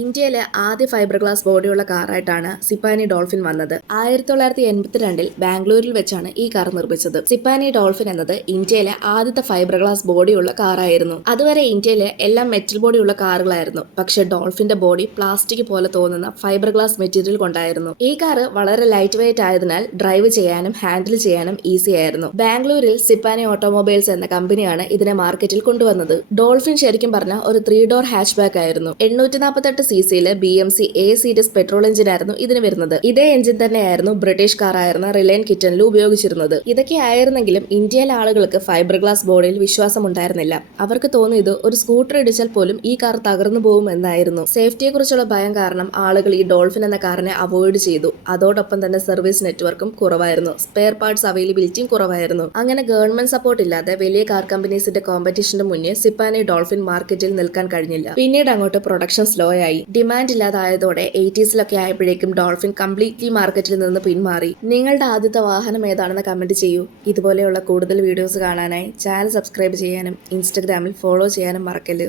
ഇന്ത്യയിലെ ആദ്യ fibre glass ബോഡിയുള്ള കാറായിട്ടാണ് സിപ്പാനി dolphin വന്നത്. 1982 ബാംഗ്ലൂരിൽ വെച്ചാണ് ഈ കാർ നിർമ്മിച്ചത്. സിപ്പാനി ഡോൾഫിൻ എന്നത് ഇന്ത്യയിലെ ആദ്യത്തെ ഫൈബർ ഗ്ലാസ് ബോഡിയുള്ള കാറായിരുന്നു. അതുവരെ ഇന്ത്യയിലെ എല്ലാം മെറ്റൽ ബോഡിയുള്ള കാറുകളായിരുന്നു. പക്ഷെ ഡോൾഫിന്റെ ബോഡി പ്ലാസ്റ്റിക് പോലെ തോന്നുന്ന ഫൈബർ ഗ്ലാസ് മെറ്റീരിയൽ കൊണ്ടായിരുന്നു. ഈ കാർ വളരെ ലൈറ്റ് വെയിറ്റ് ആയതിനാൽ ഡ്രൈവ് ചെയ്യാനും ഹാൻഡിൽ ചെയ്യാനും ഈസി ആയിരുന്നു. ബാംഗ്ലൂരിൽ സിപ്പാനി ഓട്ടോമൊബൈൽസ് എന്ന കമ്പനിയാണ് ഇതിനെ മാർക്കറ്റിൽ കൊണ്ടുവന്നത്. ഡോൾഫിൻ ശരിക്കും പറഞ്ഞ ഒരു 3 ഡോർ ഹാച്ച് ബാക്ക് ആയിരുന്നു. 848 സിസിയിലെ BMC A സീരീസ് പെട്രോൾ എഞ്ചിനായിരുന്നു ഇതിന് വരുന്നത്. ഇതേ എഞ്ചിൻ തന്നെയായിരുന്നു ബ്രിട്ടീഷ് കാറായിരുന്ന റിലയൻ കിറ്റനിൽ ഉപയോഗിച്ചിരുന്നത്. ഇതൊക്കെ ആയിരുന്നെങ്കിലും ഇന്ത്യയിലെ ആളുകൾക്ക് ഫൈബർ ഗ്ലാസ് ബോഡിയിൽ വിശ്വാസം ഉണ്ടായിരുന്നില്ല. അവർക്ക് തോന്നിയത് ഒരു സ്കൂട്ടർ ഇടിച്ചാൽ പോലും ഈ കാർ തകർന്നു പോകും എന്നായിരുന്നു. സേഫ്റ്റിയെ കുറിച്ചുള്ള ഭയം കാരണം ആളുകൾ ഈ ഡോൾഫിൻ എന്ന കാറിനെ അവോയ്ഡ് ചെയ്തു. അതോടൊപ്പം തന്നെ സർവീസ് നെറ്റ്വർക്കും കുറവായിരുന്നു. സ്പെയർ പാർട്സ് അവൈലബിലിറ്റിയും കുറവായിരുന്നു. അങ്ങനെ ഗവൺമെന്റ് സപ്പോർട്ട് ഇല്ലാതെ വലിയ കാർ കമ്പനീസിന്റെ കോമ്പറ്റീഷന്റെ മുന്നേ സിപ്പാനി ഡോൾഫിൻ മാർക്കറ്റിൽ നിൽക്കാൻ കഴിഞ്ഞില്ല. പിന്നീട് അങ്ങോട്ട് പ്രൊഡക്ഷൻ സ്ലോ ആയി. ഡിമാൻഡ് ഇല്ലാതായതോടെ 80s ആയപ്പോഴേക്കും ഡോൾഫിൻ കംപ്ലീറ്റ്ലി മാർക്കറ്റിൽ നിന്ന് പിന്മാറി. നിങ്ങളുടെ ആദ്യത്തെ വാഹനം ഏതാണെന്ന് കമന്റ് ചെയ്യൂ. ഇതുപോലെയുള്ള കൂടുതൽ വീഡിയോസ് കാണാനായി ചാനൽ സബ്സ്ക്രൈബ് ചെയ്യാനും ഇൻസ്റ്റഗ്രാമിൽ ഫോളോ ചെയ്യാനും മറക്കല്ല്.